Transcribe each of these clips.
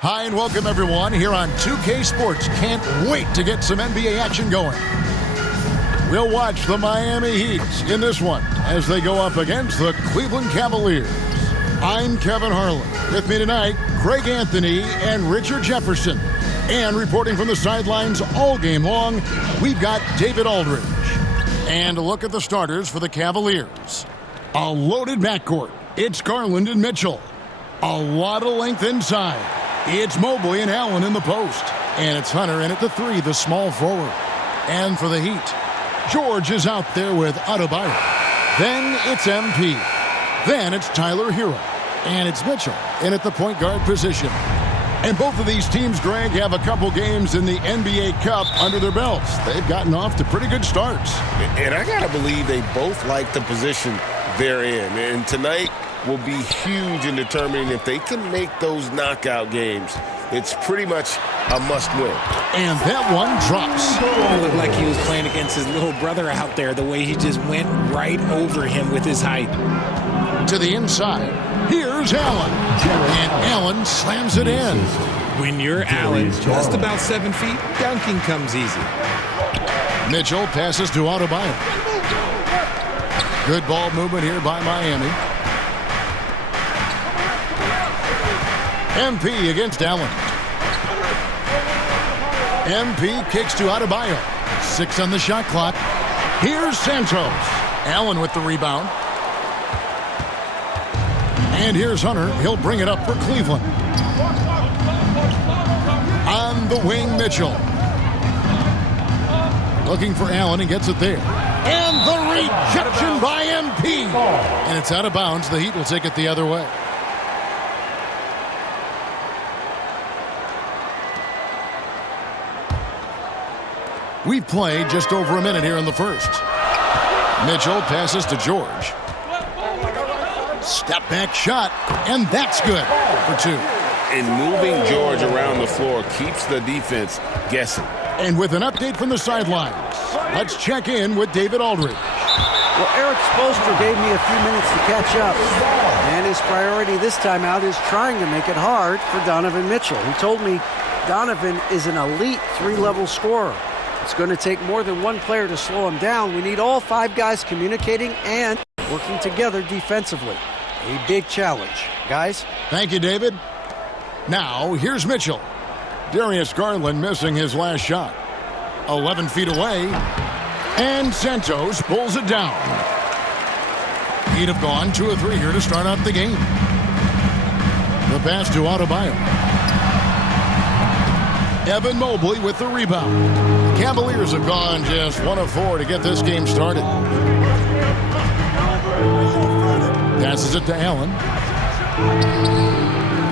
Hi and welcome everyone here on 2K Sports. Can't wait to get some NBA action going. We'll watch the Miami Heat in this one as they go up against the Cleveland Cavaliers. I'm Kevin Harlan. With me tonight, Craig Anthony and Richard Jefferson. And reporting from the sidelines all game long, we've got David Aldridge. And a look at the starters for the Cavaliers. A loaded backcourt. It's Garland and Mitchell. A lot of length inside. It's Mobley and Allen in the post. And it's Hunter in at the three, the small forward. And for the Heat, George is out there with Adebayo. Then it's MP. Then it's Tyler Hero. And it's Mitchell in at the point guard position. And both of these teams, Greg, have a couple games in the NBA Cup under their belts. They've gotten off to pretty good starts. And I got to believe they both like the position they're in. And tonight will be huge in determining if they can make those knockout games. It's pretty much a must-win. And that one drops. It looked like he was playing against his little brother out there, the way he just went right over him with his height. To the inside, here's Allen. And Allen slams it in. When you're Allen, just about 7 feet, dunking comes easy. Mitchell passes to Adebayo. Good ball movement here by Miami. MP against Allen. MP kicks to Adebayo. 6 on the shot clock. Here's Santos. Allen with the rebound. And here's Hunter. He'll bring it up for Cleveland. On the wing, Mitchell. Looking for Allen and gets it there. And the rejection by MP. And it's out of bounds. The Heat will take it the other way. We've played just over a minute here in the first. Mitchell passes to George. Step back shot, and that's good for 2. And moving George around the floor keeps the defense guessing. And with an update from the sidelines, let's check in with David Aldridge. Well, Eric Spoelstra gave me a few minutes to catch up. And his priority this time out is trying to make it hard for Donovan Mitchell. He told me Donovan is an elite 3-level scorer. It's going to take more than one player to slow him down. We need all 5 guys communicating and working together defensively. A big challenge. Guys? Thank you, David. Now, here's Mitchell. Darius Garland missing his last shot. 11 feet away. And Santos pulls it down. He'd have gone 2 or 3 here to start out the game. The pass to Adebayo. Evan Mobley with the rebound. Cavaliers have gone just 1 of 4 to get this game started. Passes it to Allen.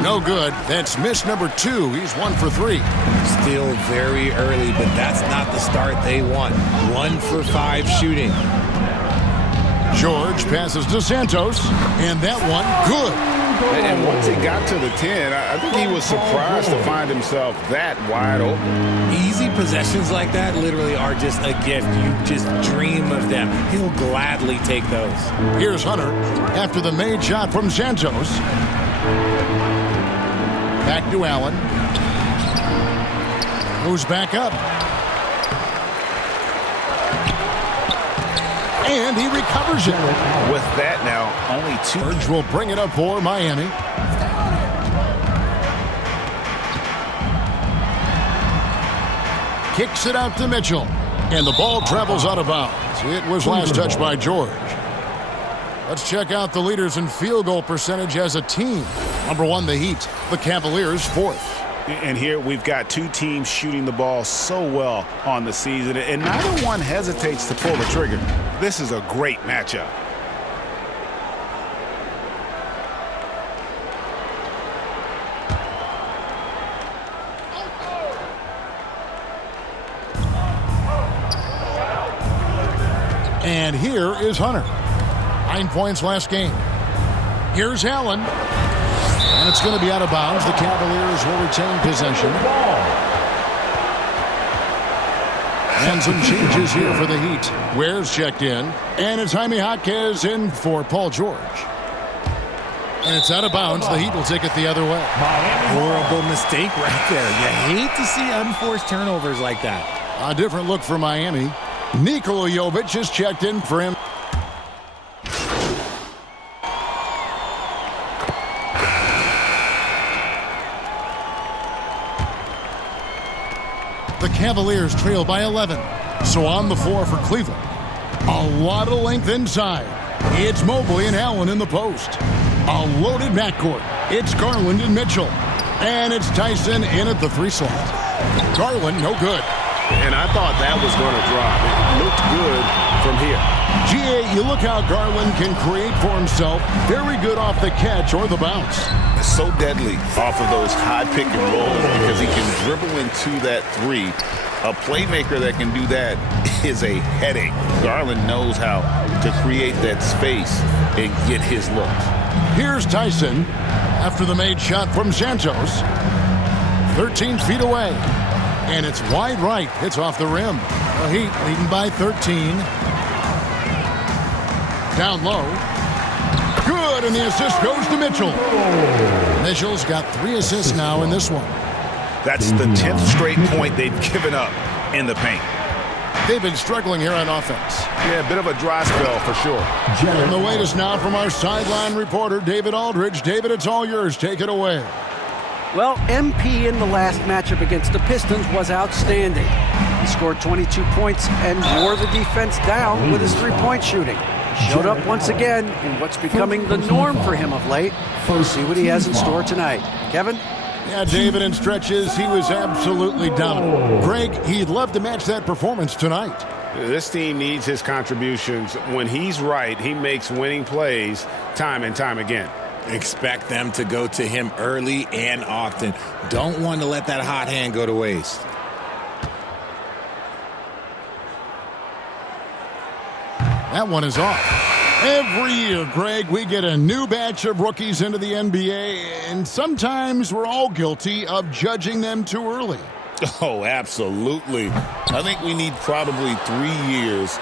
No good. That's miss number 2. He's 1 for 3. Still very early, but that's not the start they want. 1 for 5 shooting. George passes to Santos, and that one good. And once he got to the 10, I think he was surprised to find himself that wide open. Easy possessions like that literally are just a gift. You just dream of them. He'll gladly take those. Here's Hunter after the made shot from Santos. Back to Allen. Moves back up. And he recovers it. With that now, only 2. George will bring it up for Miami. Kicks it out to Mitchell. And the ball travels out of bounds. It was last touched by George. Let's check out the leaders in field goal percentage as a team. Number 1, the Heat. The Cavaliers, 4th. And here we've got 2 teams shooting the ball so well on the season, and neither one hesitates to pull the trigger. This is a great matchup. And here is Hunter. 9 points last game. Here's Allen. And it's going to be out of bounds. The Cavaliers will retain possession. And some changes here for the Heat. Ware's checked in. And it's Jaime Jaquez in for Paul George. And it's out of bounds. The Heat will take it the other way. Horrible mistake right there. You hate to see unforced turnovers like that. A different look for Miami. Nikola Jovic has checked in for him. The Cavaliers trail by 11. So on the floor for Cleveland. A lot of length inside. It's Mobley and Allen in the post. A loaded backcourt. It's Garland and Mitchell. And it's Tyson in at the 3 slot. Garland, no good. And I thought that was going to drop. It looked good from here. G.A., you look how Garland can create for himself. Very good off the catch or the bounce. So deadly off of those high pick and rolls because he can dribble into that 3. A playmaker that can do that is a headache. Garland knows how to create that space and get his looks. Here's Tyson after the made shot from Santos. 13 feet away. And it's wide right. It's off the rim. The Heat leading by 13. Down low. Good, and the assist goes to Mitchell. Mitchell's got 3 assists now in this one. That's the 10th straight point they've given up in the paint. They've been struggling here on offense. Yeah, a bit of a dry spell for sure. And the latest now from our sideline reporter, David Aldridge. David, it's all yours. Take it away. Well, MP in the last matchup against the Pistons was outstanding. He scored 22 points and wore the defense down with his 3-point shooting. Showed up once again in what's becoming the norm for him of late. We'll see what he has in store tonight. Kevin? Yeah, David, in stretches, he was absolutely dominant. Greg, he'd love to match that performance tonight. This team needs his contributions. When he's right, he makes winning plays time and time again. Expect them to go to him early and often. Don't want to let that hot hand go to waste. That one is off. Every year, Greg, we get a new batch of rookies into the NBA, and sometimes we're all guilty of judging them too early. Oh, absolutely. I think we need probably 3 years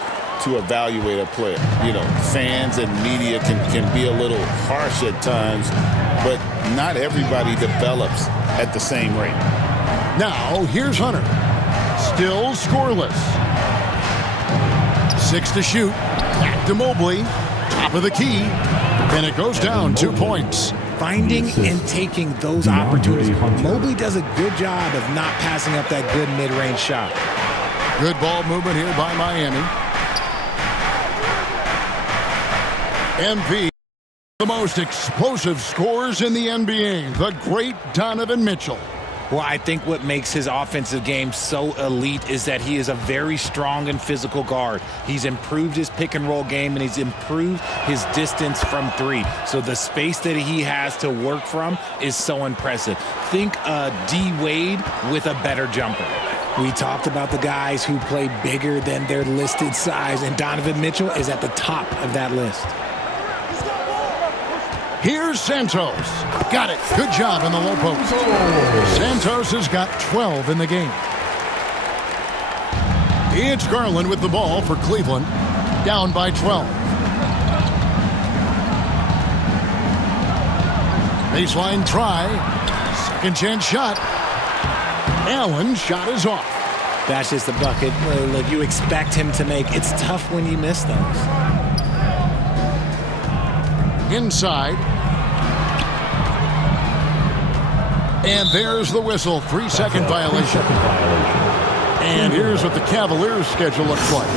to evaluate a player. You know, fans and media can be a little harsh at times, but not everybody develops at the same rate. Now, here's Hunter. Still scoreless. 6 to shoot. Back to Mobley. Top of the key. And it goes down 2 points. Finding and taking those opportunities. Mobley does a good job of not passing up that good mid-range shot. Good ball movement here by Miami. MP, the most explosive scorers in the NBA, the great Donovan Mitchell. Well, I think what makes his offensive game so elite is that he is a very strong and physical guard. He's improved his pick-and-roll game, and he's improved his distance from 3. So the space that he has to work from is so impressive. Think D. Wade with a better jumper. We talked about the guys who play bigger than their listed size, and Donovan Mitchell is at the top of that list. Here's Santos. Got it. Good job in the low post. Santos has got 12 in the game. It's Garland with the ball for Cleveland. Down by 12. Baseline try. Second chance shot. Allen's shot is off. That's just a bucket. Look, you expect him to make. It's tough when you miss those. Inside. And there's the whistle. 3-second violation. And here's what the Cavaliers' schedule looks like.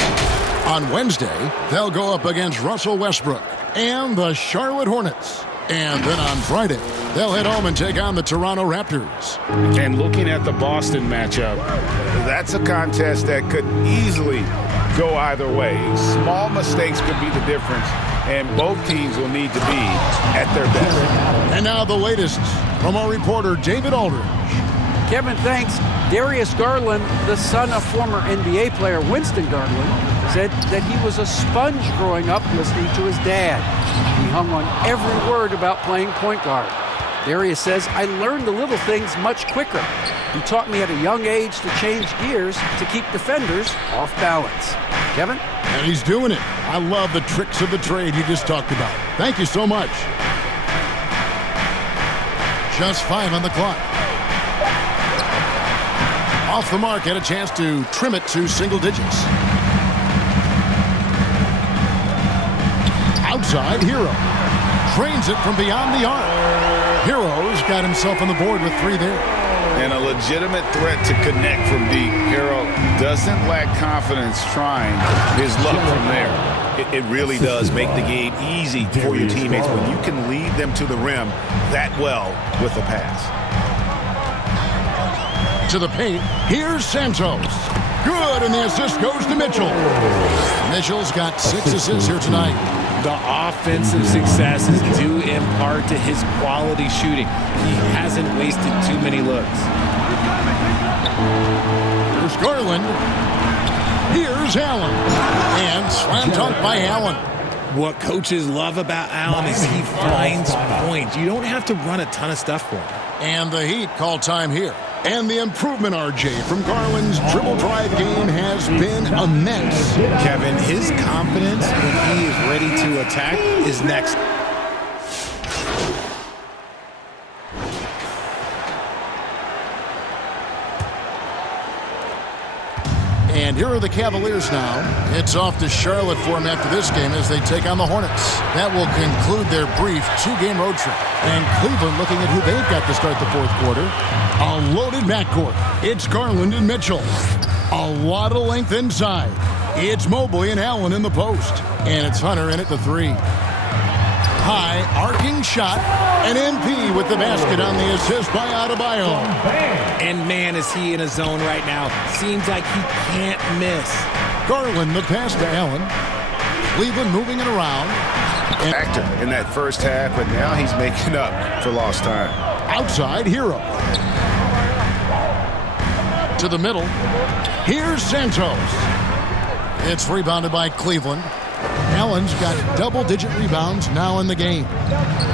On Wednesday, they'll go up against Russell Westbrook and the Charlotte Hornets. And then on Friday, they'll head home and take on the Toronto Raptors. And looking at the Boston matchup, that's a contest that could easily go either way. Small mistakes could be the difference, and both teams will need to be at their best. And now the latest from our reporter, David Aldridge. Kevin, thanks. Darius Garland, the son of former NBA player Winston Garland, said that he was a sponge growing up listening to his dad. He hung on every word about playing point guard. Darius says, I learned the little things much quicker. He taught me at a young age to change gears to keep defenders off balance. Kevin? And he's doing it. I love the tricks of the trade he just talked about. Thank you so much. Just 5 on the clock. Off the mark, had a chance to trim it to single digits. Outside, Hero. Drains it from beyond the arc. Hero's got himself on the board with 3 there. And a legitimate threat to connect from deep. Hero doesn't lack confidence trying his luck from there. It really does make the game easy for your teammates when you can lead them to the rim that well with a pass. To the paint, here's Santos. Good, and the assist goes to Mitchell. Mitchell's got 6 assists here tonight. The offensive success is due in part to his quality shooting. He hasn't wasted too many looks. Here's Garland. Here's Allen. And slam dunk by Allen. What coaches love about Allen is he finds points. You don't have to run a ton of stuff for him. And the Heat call time here. And the improvement, RJ, from Garland's dribble drive game has been immense. Kevin, his confidence when he is ready to attack is next. And here are the Cavaliers now. It's off to Charlotte for them after this game as they take on the Hornets. That will conclude their brief 2-game road trip. And Cleveland looking at who they've got to start the 4th quarter. A loaded backcourt. It's Garland and Mitchell. A lot of length inside. It's Mobley and Allen in the post. And it's Hunter in at the 3. High arcing shot. An MP with the basket on the assist by Adebayo. And man, is he in a zone right now. Seems like he can't miss. Garland the pass to Allen. Cleveland moving it around. Actor in that first half, but now he's making up for lost time. Outside, Hero. To the middle. Here's Santos. It's rebounded by Cleveland. Allen's got double-digit rebounds now in the game.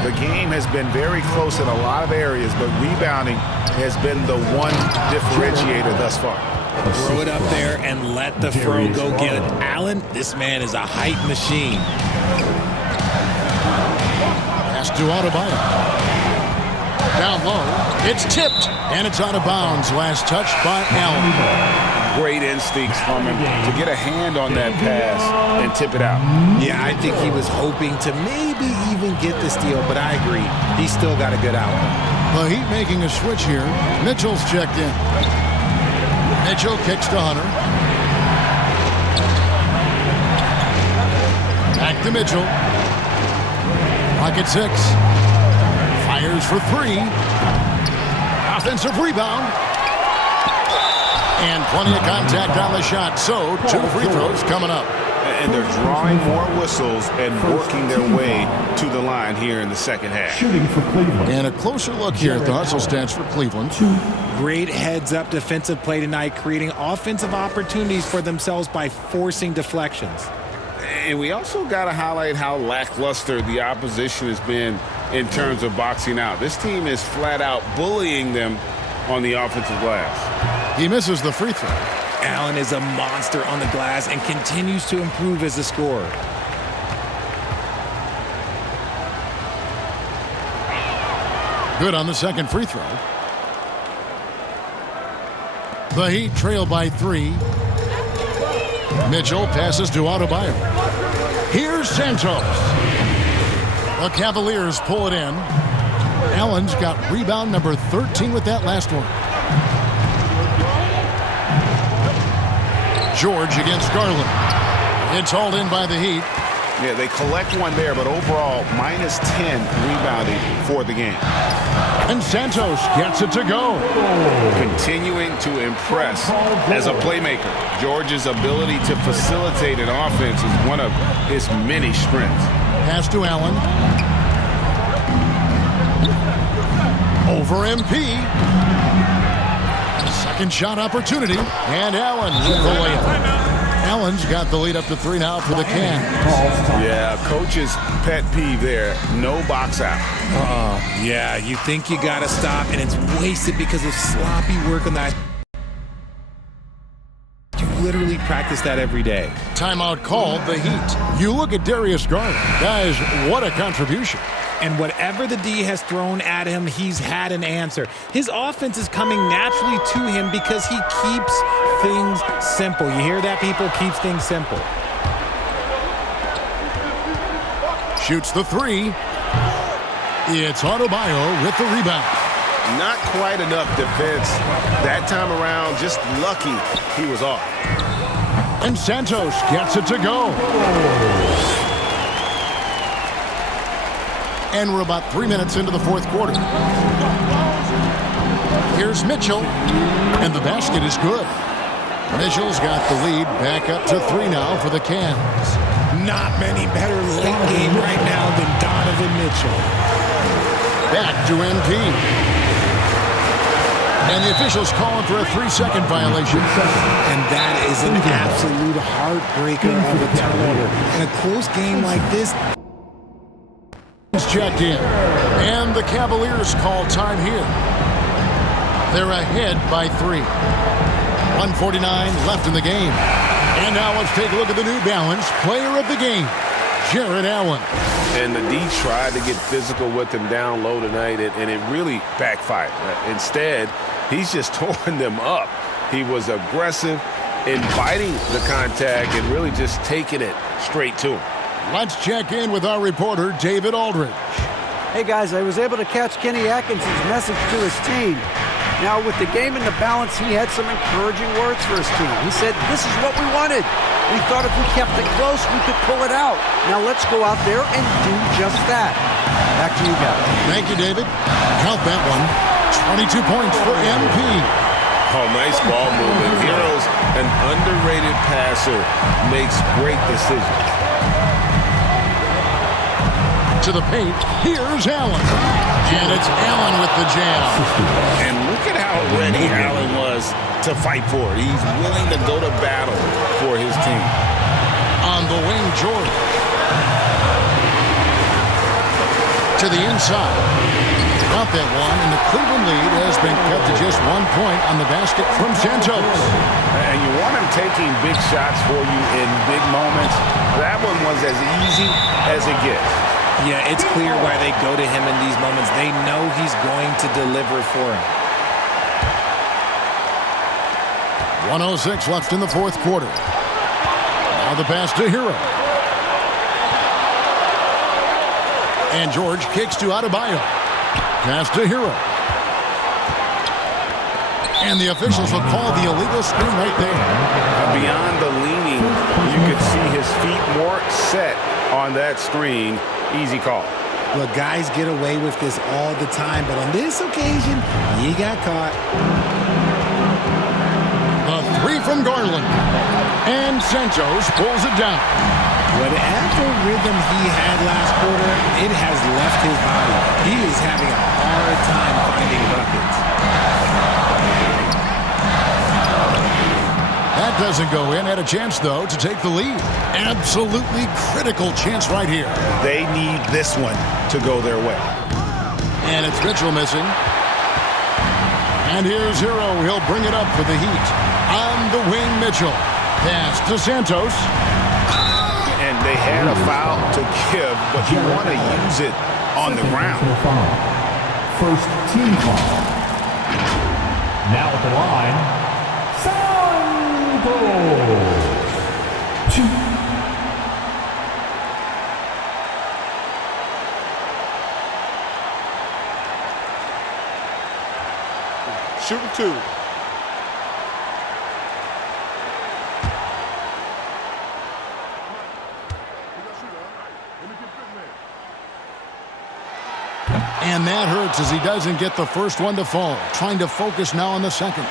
The game has been very close in a lot of areas, but rebounding has been the one differentiator thus far. Throw it up there and let the throw go get it. Allen, this man is a height machine. Pass to Adebayo. Down low. It's tipped, and it's out of bounds. Last touch by Allen. Great instincts from him to get a hand on that pass and tip it out. Yeah, I think he was hoping to maybe even get the steal, but I agree. He's still got a good outlet. The Heat making a switch here. Mitchell's checked in. Mitchell kicks to Hunter. Back to Mitchell. Clock at 6. Fires for 3. Offensive rebound. And plenty of contact on the shot. So 2 free throws coming up. And they're drawing more whistles and working their way to the line here in the second half. Shooting for Cleveland. And a closer look here at the hustle stats for Cleveland. Great heads-up defensive play tonight, creating offensive opportunities for themselves by forcing deflections. And we also got to highlight how lackluster the opposition has been in terms of boxing out. This team is flat out bullying them on the offensive glass. He misses the free throw. Allen is a monster on the glass and continues to improve as a scorer. Good on the second free throw. The Heat trail by 3. Mitchell passes to Adebayo. Here's Santos. The Cavaliers pull it in. Allen's got rebound number 13 with that last one. George against Garland. It's hauled in by the Heat. Yeah, they collect one there, but overall, minus 10 rebounding for the game. And Santos gets it to go. Continuing to impress as a playmaker. George's ability to facilitate an offense is one of his many strengths. Pass to Allen. Over MP. Second shot opportunity. And Allen with the layup. Allen's got the lead up to 3 now for the Cavs. Yeah, coach's pet peeve there. No box out. Yeah, you think you got to stop, and it's wasted because of sloppy work on that. You literally practice that every day. Timeout called, the Heat. You look at Darius Garland. Guys, what a contribution. And whatever the D has thrown at him, he's had an answer. His offense is coming naturally to him because he keeps things simple. You hear that, people? Keeps things simple. Shoots the three. It's Adebayo with the rebound. Not quite enough defense that time around. Just lucky he was off. And Santos gets it to go. And we're about 3 minutes into the fourth quarter. Here's Mitchell, and the basket is good. Mitchell's got the lead back up to 3 now for the Cavs. Not many better late game right now than Donovan Mitchell. Back to MP. And the officials calling for a 3-second violation. And that is an absolute heartbreaker of a turnover. In a close game like this, checked in, and the Cavaliers call time here. They're ahead by 3. 1:49 left in the game. And now let's take a look at the New Balance player of the game, Jared Allen. And the D tried to get physical with him down low tonight, and it really backfired. Instead, he's just tore them up. He was aggressive, inviting the contact, and really just taking it straight to him. Let's check in with our reporter, David Aldridge. Hey, guys, I was able to catch Kenny Atkinson's message to his team. Now, with the game in the balance, he had some encouraging words for his team. He said, this is what we wanted. We thought if we kept it close, we could pull it out. Now, let's go out there and do just that. Back to you guys. Thank you, David. Count that one. 22 points for MP. Oh, nice ball movement. Hero's an underrated passer, makes great decisions. To the paint, here's Allen. And it's Allen with the jam. And look at how ready Allen was to fight for it. He's willing to go to battle for his team. On the wing, Jordan. To the inside. Got that one, and the Cleveland lead has been cut to just 1 point on the basket from Santos. And you want him taking big shots for you in big moments. That one was as easy as it gets. yeah, it's clear why they go to him in these moments. They know he's going to deliver for him. 1:06 left in the fourth quarter. Now the pass to Hero. And George kicks to Adebayo. Pass to Hero. And the officials will call the illegal screen right there. Beyond the leaning, you could see his feet more set on that screen. Easy call. Look, guys get away with this all the time, but on this occasion, he got caught. The three from Garland. And Santos pulls it down. Whatever rhythm he had last quarter, it has left his body. He is having a hard time finding buckets. That doesn't go in. Had a chance, though, to take the lead. Absolutely critical chance right here. They need this one to go their way. And it's Mitchell missing. And here's Hero. He'll bring it up for the Heat. On the wing, Mitchell. Pass to Santos. And they had a foul to give, but you want to use it on the ground. First team foul. Now at the line, Santos. 2. Shooting 2. And that hurts as he doesn't get the first one to fall. Trying to focus now on the second.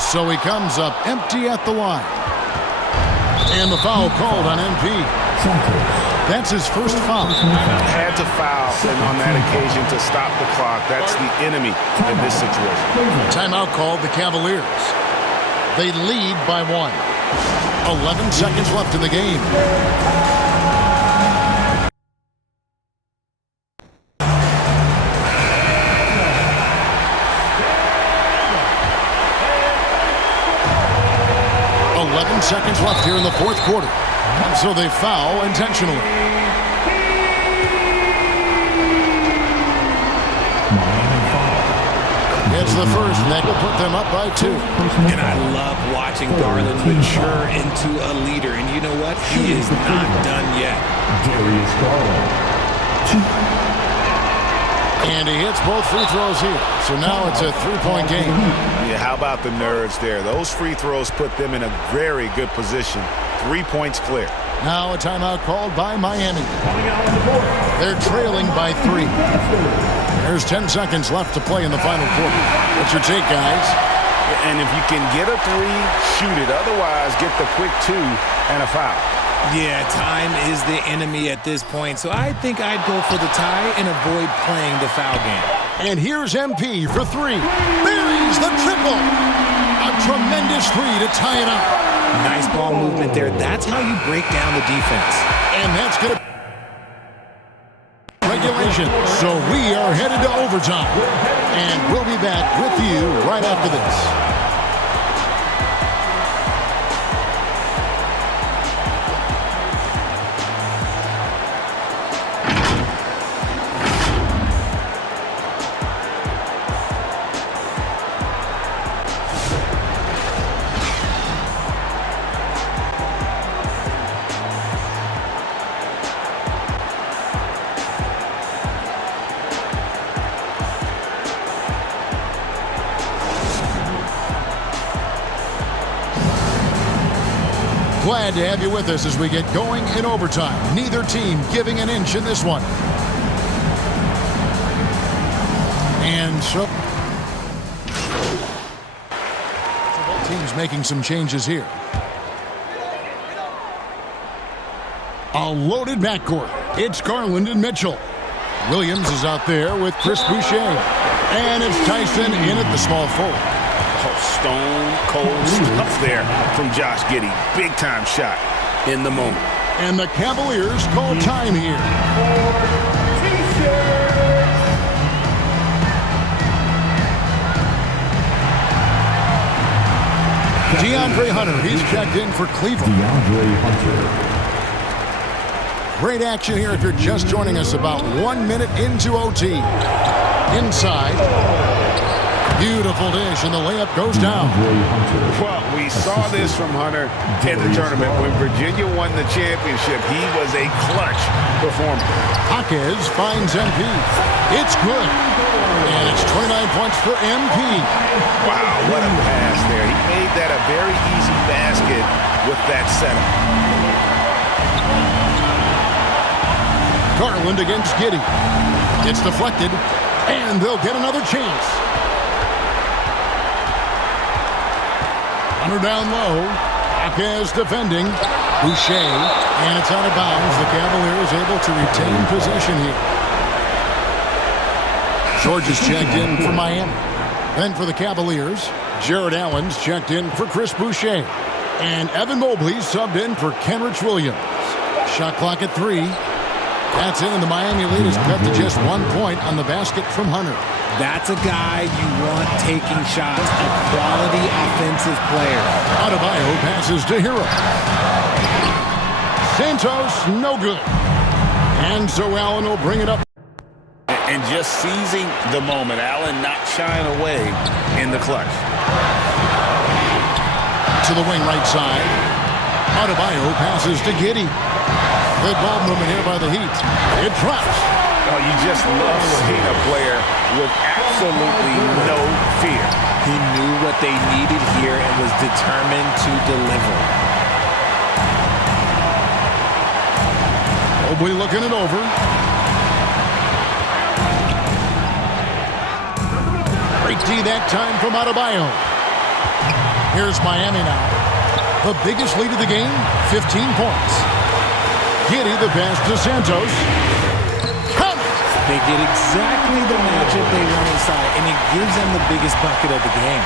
So he comes up empty at the line. And the foul called on MP. That's his first foul. Had to foul, and on that occasion to stop the clock. That's the enemy in this situation. Timeout called the Cavaliers. They lead by 1. 11 seconds left in the game. seconds left here in the fourth quarter. And so they foul intentionally. It's the first, and that will put them up by 2. And I love watching Garland mature into a leader. And you know what? He is not done yet. Darius Garland. 2. And he hits both free throws here. So now it's a 3-point game. Yeah, how about the nerds there? Those free throws put them in a very good position. 3 points clear. Now a timeout called by Miami. They're trailing by 3. There's 10 seconds left to play in the final quarter. What's your take, guys? And if you can get a 3, shoot it. Otherwise, get the quick 2 and a foul. Yeah, time is the enemy at this point. So I think I'd go for the tie and avoid playing the foul game. And here's MP for 3. Buries the triple. A tremendous 3 to tie it up. Nice ball movement there. That's how you break down the defense. And that's going to regulation. So we are headed to overtime. And we'll be back with you right after this. Glad to have you with us as we get going in overtime. Neither team giving an inch in this one. And so both teams making some changes here. A loaded backcourt. It's Garland and Mitchell. Williams is out there with Chris Boucher. And it's Tyson in at the small forward. Stone cold stuff there from Josh Giddey. Big time shot in the moment. And the Cavaliers call time here. DeAndre Hunter, he's checked in for Cleveland. DeAndre Hunter. Great action here if you're just joining us about 1 minute into OT. Inside. Beautiful dish, and the layup goes down. Well, we saw this from Hunter in the tournament. When Virginia won the championship, he was a clutch performer. Jaquez finds MP. It's good. And it's 29 points for MP. Wow, what a pass there. He made that a very easy basket with that setup. Garland against Giddey. It's deflected, and they'll get another chance. Hunter down low. Jaquez defending. Boucher. And it's out of bounds. The Cavaliers able to retain possession here. George is checked in for Miami. Then for the Cavaliers, Jared Allen's checked in for Chris Boucher. And Evan Mobley subbed in for Kenrich Williams. Shot clock at 3. That's in, and the Miami lead is cut to just 1 point on the basket from Hunter. That's a guy you want taking shots, a quality offensive player. Adebayo passes to Hero. Santos, no good. And so Allen will bring it up. And just seizing the moment. Allen not shying away in the clutch. To the wing right side. Adebayo passes to Giddey. Good ball movement here by the Heat. It drops. Oh, you just love seeing a player with absolutely no fear. He knew what they needed here and was determined to deliver. Mobley looking it over. Great D that time from Adebayo. Here's Miami now. The biggest lead of the game, 15 points. Giddey the pass to Santos. They get exactly the matchup they want inside, and it gives them the biggest bucket of the game.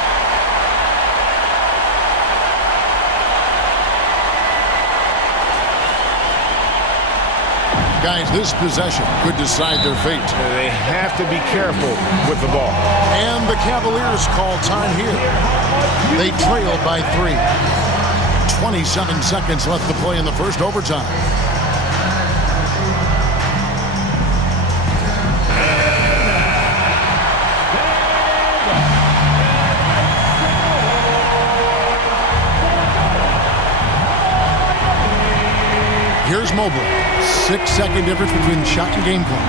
Guys, this possession could decide their fate. They have to be careful with the ball. And the Cavaliers call time here. They trail by 3. 27 seconds left to play in the first overtime. Here's Mobley. 6-second difference between shot and game clock.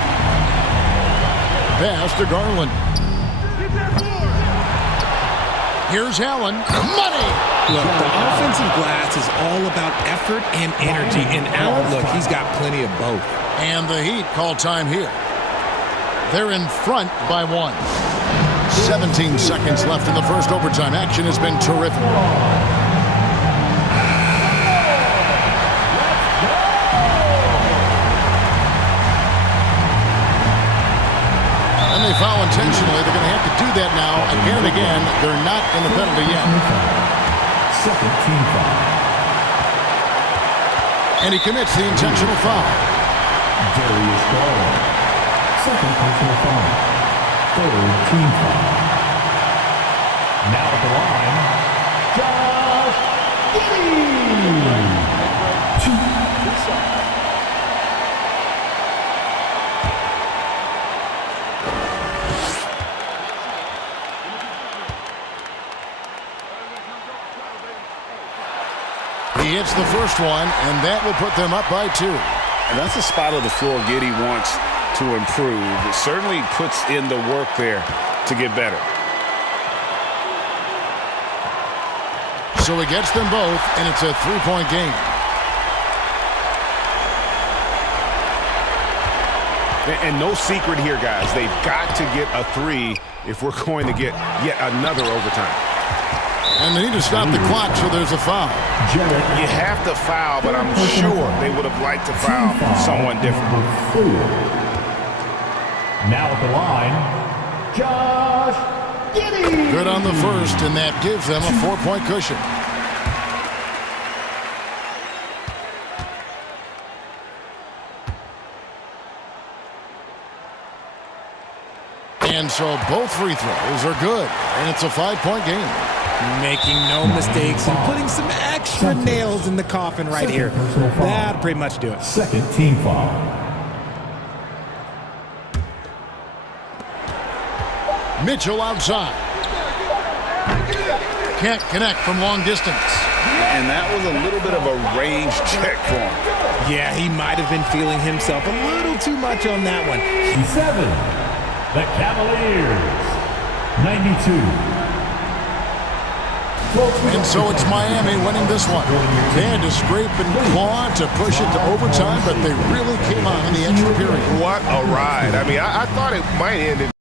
Pass to Garland. Here's Allen. Money! Look, the offensive glass is all about effort and energy. And Allen, look, he's got plenty of both. And the Heat call time here. They're in front by 1. 17 seconds left in the first overtime. Action has been terrific. They foul intentionally. They're going to have to do that now again and again. They're not in the penalty yet. Second team foul. And he commits the intentional foul. Darius Garland. Second personal foul. Third team foul. Now at the line, Josh Giddey. He hits the first one, and that will put them up by 2. And that's a spot of the floor Giddey wants to improve. It certainly puts in the work there to get better. So he gets them both, and it's a 3-point game. And no secret here, guys. They've got to get a 3 if we're going to get yet another overtime. And they need to stop the clock, so there's a foul. You have to foul, but I'm sure they would have liked to foul someone different. Now at the line, Josh Giddey. Good on the first, and that gives them a 4-point cushion. And so both free throws are good, and it's a 5-point game. Making no mistakes and putting some extra nails in the coffin right here. That'll pretty much do it. Second team foul. Mitchell outside. Can't connect from long distance. And that was a little bit of a range check for him. Yeah, he might have been feeling himself a little too much on that one. 7. The Cavaliers. 92. And so it's Miami winning this one. They had to scrape and claw to push it to overtime, but they really came on in the extra period. What a ride. I mean, I thought it might end in